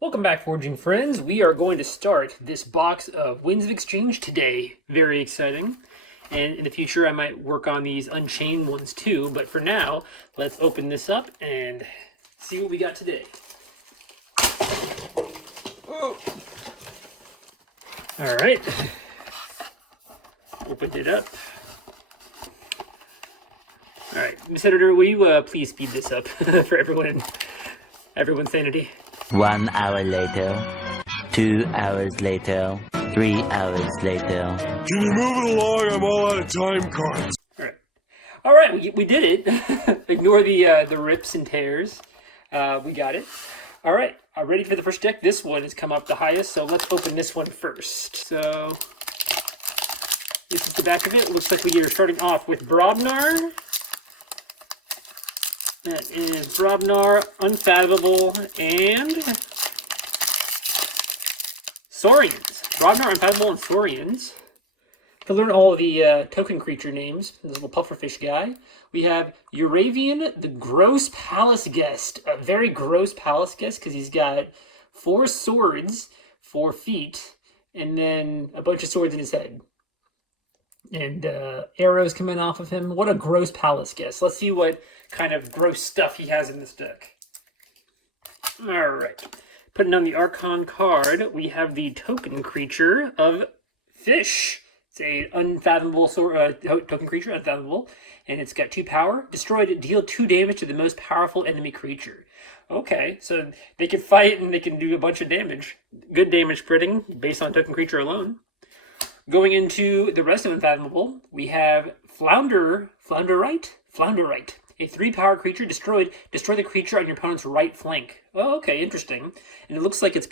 Welcome back, Forging Friends. We are going to start this box of Winds of Exchange today. Very exciting. And in the future, I might work on these Unchained ones too. But for now, let's open this up and see what we got today. Oh. All right. Opened it up. All right, Miss Editor, will you please speed this up for everyone's sanity? 1 hour later, 2 hours later, 3 hours later. Can you move it along? I'm all out of time cards. All right, we did it. Ignore the rips and tears. We got it. All right, ready for the first deck? This one has come up the highest, so let's open this one first. So this is the back of it. It looks like we are starting off with Brobnar. That is Brobnar, Unfathomable, and Saurians. Brobnar, Unfathomable, and Saurians. To learn all of the token creature names, this little pufferfish guy, we have Euravian, the Gross Palace Guest. A very gross palace guest because he's got 4 swords, 4 feet, and then a bunch of swords in his head. And arrows coming off of him. What a gross palace guest. Let's see what kind of gross stuff he has in this deck. All right. Putting on the Archon card, we have the token creature of Fish. It's a unfathomable token creature, unfathomable, and it's got 2 power. Destroyed, deal 2 damage to the most powerful enemy creature. Okay, so they can fight and they can do a bunch of damage. Good damage spreading based on token creature alone. Going into the rest of Unfathomable, we have Flounderite. A 3-power creature, destroy the creature on your opponent's right flank. Oh, okay, interesting. And it looks like it's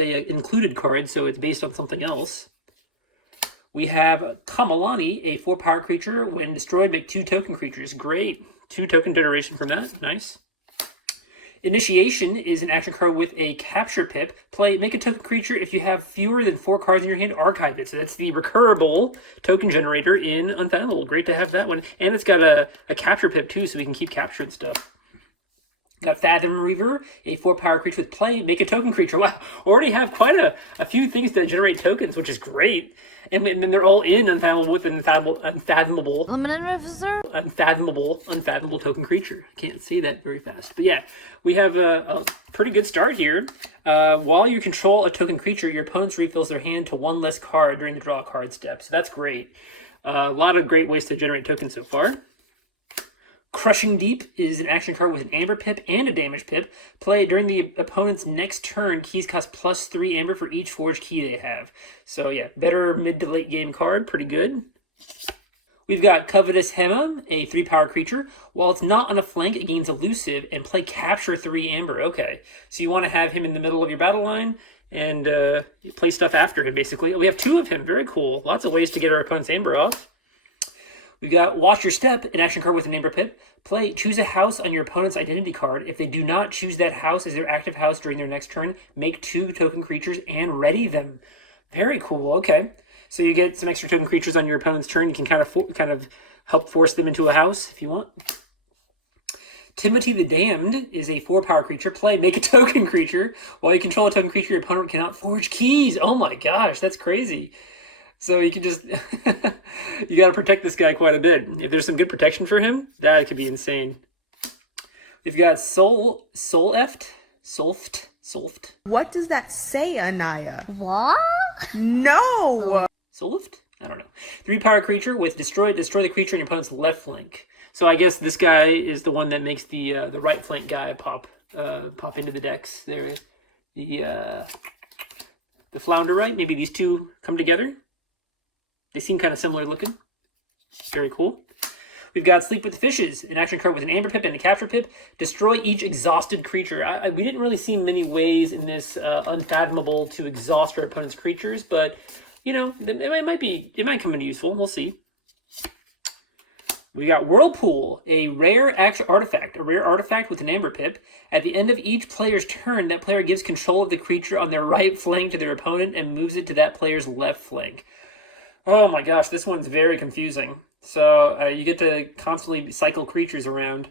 a included card, so it's based on something else. We have Kamalani, a 4-power creature. When destroyed, make 2 token creatures. Great. 2 token generation from that. Nice. Initiation is an action card with a capture pip. Play, make a token creature. If you have fewer than 4 cards in your hand, archive it. So that's the recurable token generator in Unfathomable. Great to have that one. And it's got a capture pip too, so we can keep capturing stuff. Got Fathom Reaver, a 4-power creature with play, make a token creature. Wow, already have quite a few things that generate tokens, which is great. And then they're all in Unfathomable with an Unfathomable token creature. Can't say that very fast. But yeah, we have a pretty good start here. While you control a token creature, your opponent refills their hand to 1 less card during the draw card step. So that's great. A lot of great ways to generate tokens so far. Crushing Deep is an action card with an Amber pip and a damage pip. Play during the opponent's next turn. Keys cost +3 Amber for each forged key they have. So yeah, better mid to late game card. Pretty good. We've got Covetous Hema, a 3-power creature. While it's not on a flank, it gains elusive and play capture 3 Amber. Okay, so you want to have him in the middle of your battle line and play stuff after him, basically. We have 2 of him. Very cool. Lots of ways to get our opponent's Amber off. We've got Watch Your Step, an action card with an Amber pip. Play, choose a house on your opponent's identity card. If they do not choose that house as their active house during their next turn, make 2 token creatures and ready them. Very cool, okay. So you get some extra token creatures on your opponent's turn. You can kind of help force them into a house if you want. Timothy the Damned is a 4-power creature. Play, make a token creature. While you control a token creature, your opponent cannot forge keys. Oh my gosh, that's crazy. So you can just, you got to protect this guy quite a bit. If there's some good protection for him, that could be insane. We've got Solft. What does that say, Anaya? What? No! Solft? I don't know. 3-power creature with destroy the creature on your opponent's left flank. So I guess this guy is the one that makes the right flank guy pop into the decks. There, the Flounderite. Maybe these 2 come together. They seem kind of similar looking. Very cool. We've got Sleep with the Fishes, an action card with an Amber pip and a capture pip. Destroy each exhausted creature. We didn't really see many ways in this Unfathomable to exhaust our opponent's creatures, but you know, it might come into useful. We'll see. We got Whirlpool, a rare artifact with an Amber pip. At the end of each player's turn, that player gives control of the creature on their right flank to their opponent and moves it to that player's left flank. Oh my gosh, this one's very confusing. So you get to constantly cycle creatures around.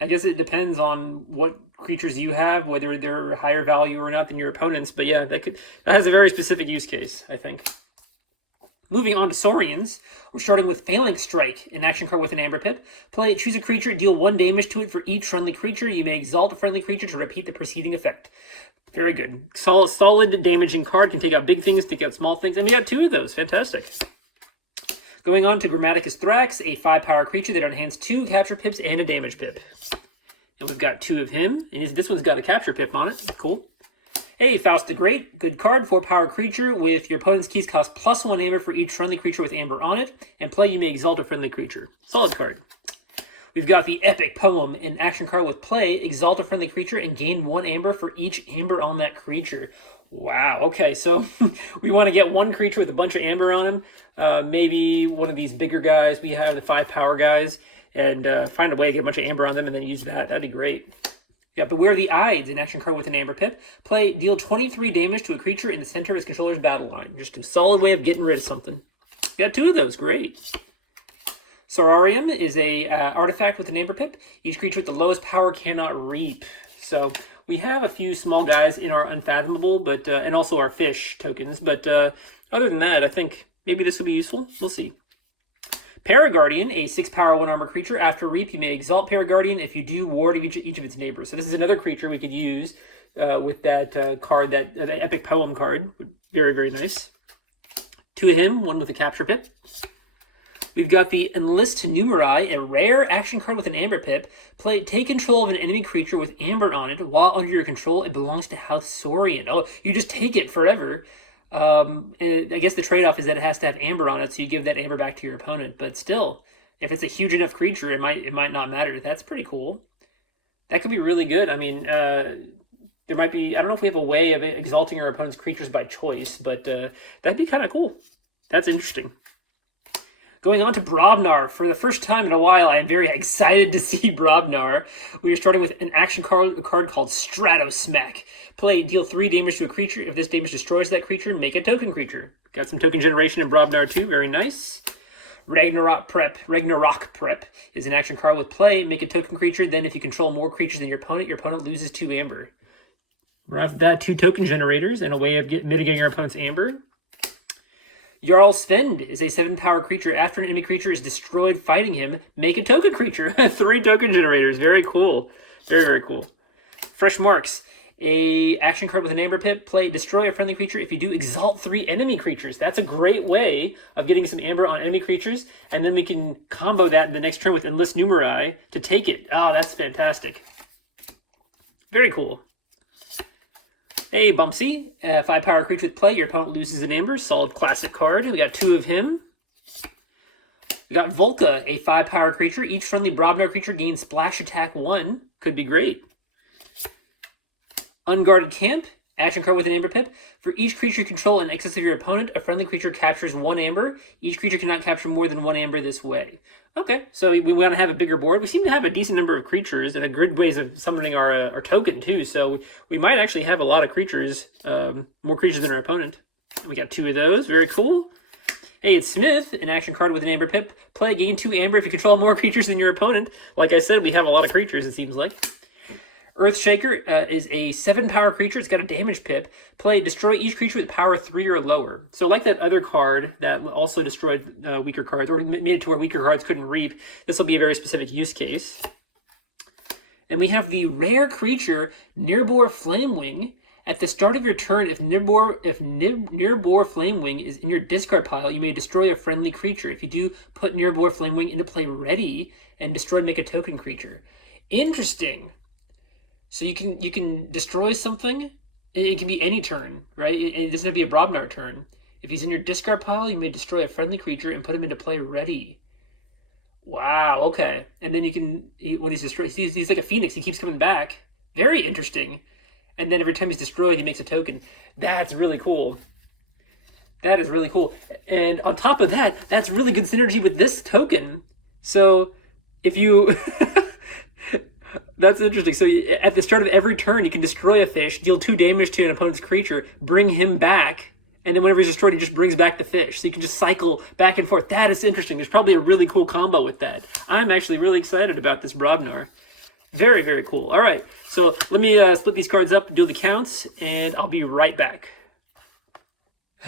I guess it depends on what creatures you have, whether they're higher value or not than your opponents. But yeah, that has a very specific use case, I think. Moving on to Saurians, we're starting with Phalanx Strike, an action card with an Amber Pip. Play it, choose a creature, deal 1 damage to it for each friendly creature. You may exalt a friendly creature to repeat the preceding effect. Very good. Solid damaging card, can take out big things, take out small things, and we got 2 of those. Fantastic. Going on to Grammaticus Thrax, a 5-power creature that enhances 2 capture pips and a damage pip. And we've got 2 of him, and this one's got a capture pip on it. Cool. Hey, Faust the Great, good card, 4-power creature with your opponent's keys cost +1 amber for each friendly creature with amber on it, and play you may exalt a friendly creature. Solid card. We've got the Epic Poem, an action card with play, exalt a friendly creature and gain 1 amber for each amber on that creature. Wow, okay, so we want to get 1 creature with a bunch of amber on him, maybe one of these bigger guys, we have the 5-power guys, and find a way to get a bunch of amber on them and then use that. That'd be great. Yeah, Beware the Ides, an action card with an Amber Pip. Play, deal 23 damage to a creature in the center of its controller's battle line. Just a solid way of getting rid of something. Got 2 of those, great. Sorarium is a artifact with an Amber Pip. Each creature with the lowest power cannot reap. So we have a few small guys in our Unfathomable, but and also our fish tokens. But other than that, I think maybe this will be useful. We'll see. Paraguardian, a 6-power 1-armor creature. After reap, you may exalt Paraguardian. If you do, ward each of its neighbors. So this is another creature we could use with that card, that Epic Poem card. Very, very nice. 2 of him, 1 with a capture pip. We've got the Enlist Numeri, a rare action card with an Amber Pip. Play, take control of an enemy creature with amber on it. While under your control, it belongs to House Saurian. Oh, you just take it forever. I guess the trade-off is that it has to have amber on it, so you give that amber back to your opponent. But still, if it's a huge enough creature, it might not matter. That's pretty cool. That could be really good. I mean, there might be, I don't know if we have a way of exalting our opponent's creatures by choice, but that'd be kind of cool. That's interesting. Going on to Brobnar. For the first time in a while, I am very excited to see Brobnar. We are starting with an action card, a card called Stratosmack. Play, deal 3 damage to a creature. If this damage destroys that creature, make a token creature. Got some token generation in Brobnar too, very nice. Ragnarok Prep is an action card with play. Make a token creature, then if you control more creatures than your opponent loses 2 amber. We're after that 2 token generators and a way of mitigating your opponent's amber. Jarl Svend is a 7-power creature. After an enemy creature is destroyed fighting him, make a token creature. 3 token generators. Very cool. Very, very cool. Fresh Marks, a action card with an Amber Pip. Play, destroy a friendly creature. If you do, exalt 3 enemy creatures. That's a great way of getting some amber on enemy creatures, and then we can combo that in the next turn with Enlist Numeri to take it. Oh, that's fantastic. Very cool. Hey, Bumpsy, a 5-power creature with play. Your opponent loses an amber. Solid classic card. We got 2 of him. We got Volca, a 5-power creature. Each friendly Brobnar creature gains splash attack 1. Could be great. Unguarded Camp, action card with an Amber Pip. For each creature you control in excess of your opponent, a friendly creature captures 1 amber. Each creature cannot capture more than 1 amber this way. Okay, so we want to have a bigger board. We seem to have a decent number of creatures and a good ways of summoning our token too. So we might actually have a lot of creatures, more creatures than our opponent. We got 2 of those. Very cool. Hey, it's Smith, an action card with an Amber Pip. Play, gain 2 amber if you control more creatures than your opponent. Like I said, we have a lot of creatures, it seems like. Earthshaker is a 7-power creature. It's got a damage pip. Play, destroy each creature with power 3 or lower. So like that other card that also destroyed weaker cards, or made it to where weaker cards couldn't reap, this will be a very specific use case. And we have the rare creature, Nirbor Flamewing. At the start of your turn, if Nirbor Flamewing is in your discard pile, you may destroy a friendly creature. If you do, put Nirbor Flamewing into play ready and destroy and make a token creature. Interesting. So you can destroy something. It can be any turn, right? It doesn't have to be a Brobnar turn. If he's in your discard pile, you may destroy a friendly creature and put him into play ready. Wow, okay. And then you can, when he's destroyed, he's like a phoenix. He keeps coming back. Very interesting. And then every time he's destroyed, he makes a token. That's really cool. That is really cool. And on top of that, that's really good synergy with this token. So if you... That's interesting. So at the start of every turn, you can destroy a fish, deal 2 damage to an opponent's creature, bring him back, and then whenever he's destroyed, he just brings back the fish. So you can just cycle back and forth. That is interesting. There's probably a really cool combo with that. I'm actually really excited about this Brobnar. Very, very cool. All right, so let me split these cards up, do the counts, and I'll be right back.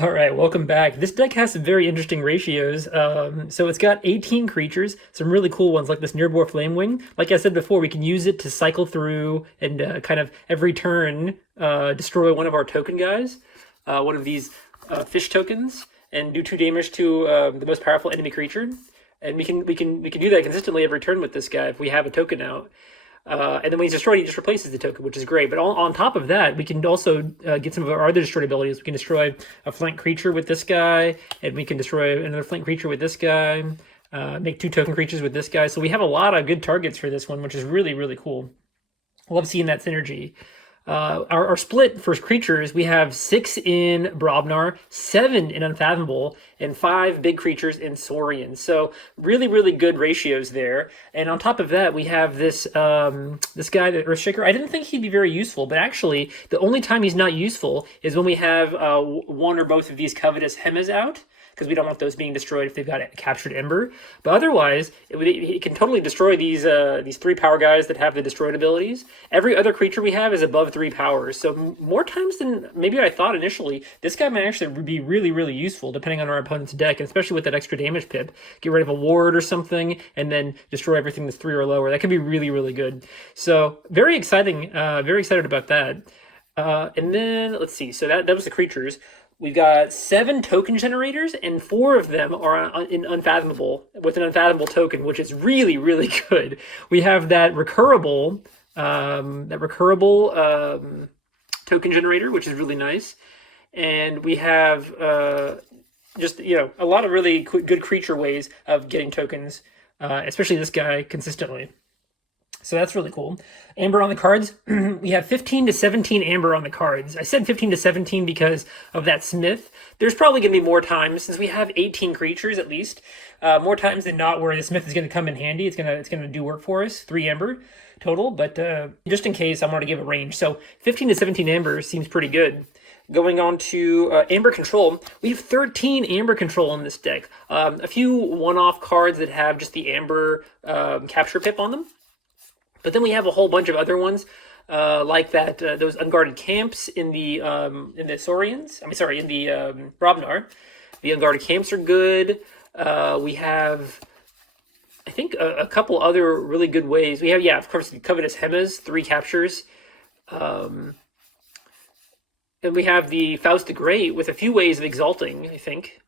All right, welcome back. This deck has some very interesting ratios. So it's got 18 creatures, some really cool ones like this Nearbor Flamewing. Like I said before, we can use it to cycle through and kind of every turn destroy one of our token guys, one of these fish tokens, and do 2 damage to the most powerful enemy creature. And we can do that consistently every turn with this guy if we have a token out. And then when he's destroyed, he just replaces the token, which is great. But on top of that, we can also get some of our other destroyed abilities. We can destroy a flank creature with this guy, and we can destroy another flank creature with this guy, make 2 token creatures with this guy. So we have a lot of good targets for this one, which is really, really cool. I love seeing that synergy. Our split for creatures, we have 6 in Brobnar, 7 in Unfathomable, and 5 big creatures in Saurian. So really, really good ratios there. And on top of that, we have this this guy, the Earthshaker. I didn't think he'd be very useful, but actually, the only time he's not useful is when we have one or both of these Covetous Hemas out, because we don't want those being destroyed if they've got a captured Ember. But otherwise, it can totally destroy these 3 power guys that have the destroyed abilities. Every other creature we have is above 3 powers. So more times than maybe I thought initially, this guy might actually be really, really useful depending on our opponent's deck, and especially with that extra damage pip. Get rid of a ward or something, and then destroy everything that's 3 or lower. That can be really, really good. So very exciting. Very excited about that. And then, let's see. So that was the creatures. We've got 7 token generators, and 4 of them are in Unfathomable, with an Unfathomable token, which is really, really good. We have that recurable token generator, which is really nice. And we have just, a lot of really good creature ways of getting tokens, especially this guy, consistently. So that's really cool. Amber on the cards. We have 15 to 17 amber on the cards. I said 15 to 17 because of that smith. There's probably going to be more times, since we have 18 creatures at least, more times than not where the smith is going to come in handy. It's going to do work for us. 3 amber total, but just in case, I want to give a range. So 15 to 17 amber seems pretty good. Going on to Amber Control, we have 13 Amber Control in this deck. A few one-off cards that have just the Amber capture pip on them. But then we have a whole bunch of other ones, like that those unguarded camps in the Saurians. In the Brobnar. The unguarded camps are good. We have, I think, a couple other really good ways. We have, of course, the Covetous Hemas, 3 captures. And we have the Faust the Great with a few ways of exalting, I think.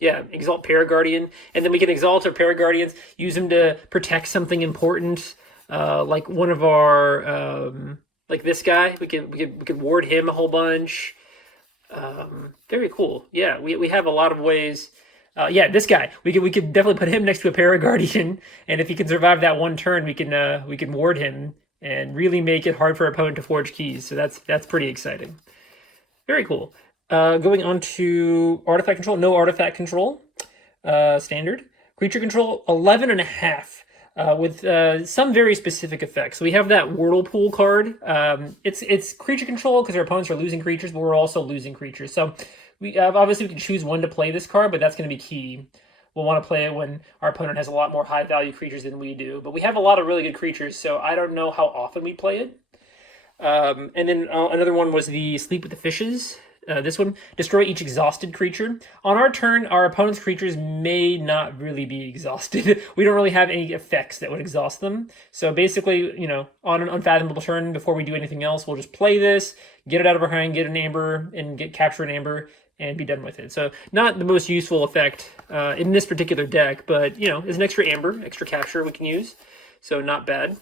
Yeah, exalt Paraguardian. And then we can exalt our Paraguardians, use them to protect something important. Like one of our, like this guy, we could ward him a whole bunch. Very cool. Yeah, we have a lot of ways. This guy, we could definitely put him next to a Paraguardian, and if he can survive that one turn, we can ward him and really make it hard for our opponent to forge keys. So that's pretty exciting. Very cool. Going on to artifact control. No artifact control. Standard creature control 11.5. With some very specific effects. So we have that Whirlpool card. It's creature control because our opponents are losing creatures, but we're also losing creatures. So we obviously we can choose when to play this card, but that's going to be key. We'll want to play it when our opponent has a lot more high value creatures than we do. But we have a lot of really good creatures, so I don't know how often we play it. And then another one was the Sleep with the Fishes. This one, destroy each exhausted creature. On our turn, our opponent's creatures may not really be exhausted. We don't really have any effects that would exhaust them. So basically, on an Unfathomable turn, before we do anything else, we'll just play this, get it out of our hand, get an amber, and capture an amber, and be done with it. So not the most useful effect in this particular deck, but, is an extra amber, extra capture we can use. So not bad.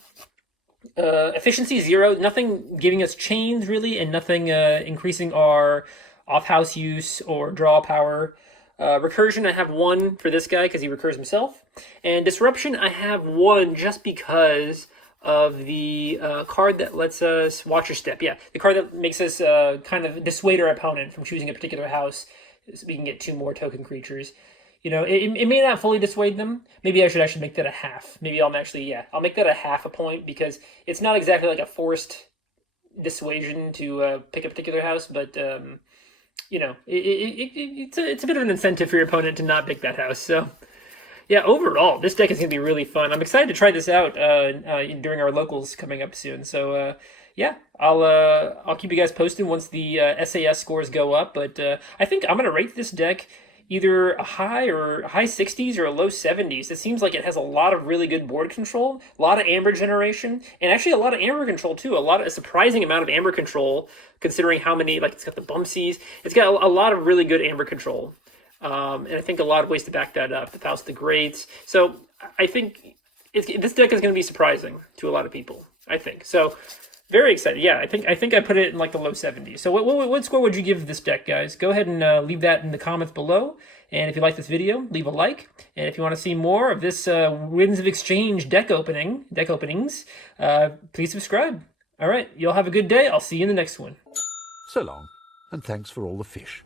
Efficiency 0, nothing giving us chains really, and nothing increasing our off-house use or draw power. Recursion, I have 1 for this guy because he recurs himself. And Disruption, I have 1 just because of the card that lets us watch your step. Yeah, the card that makes us kind of dissuade our opponent from choosing a particular house so we can get 2 more token creatures. It may not fully dissuade them. Maybe I should actually make that a half. Maybe I'll make that a half a point because it's not exactly like a forced dissuasion to pick a particular house, but it's a bit of an incentive for your opponent to not pick that house. So Yeah, overall, this deck is going to be really fun. I'm excited to try this out during our locals coming up soon. So, yeah, I'll keep you guys posted once the SAS scores go up. But I think I'm going to rate this deck either a high 60s or a low 70s. It seems like it has a lot of really good board control, a lot of amber generation, and actually a lot of amber control too. A surprising amount of amber control considering how many, like it's got the Bumpsies. It's got a lot of really good amber control. And I think a lot of ways to back that up. The House of the Greats. So I think this deck is going to be surprising to a lot of people. I think so. Very excited. Yeah, I think I put it in like the low 70s. So what score would you give this deck, guys? Go ahead and leave that in the comments below. And if you like this video, leave a like. And if you want to see more of this Winds of Exchange deck openings, please subscribe. All right, y'all have a good day. I'll see you in the next one. So long, and thanks for all the fish.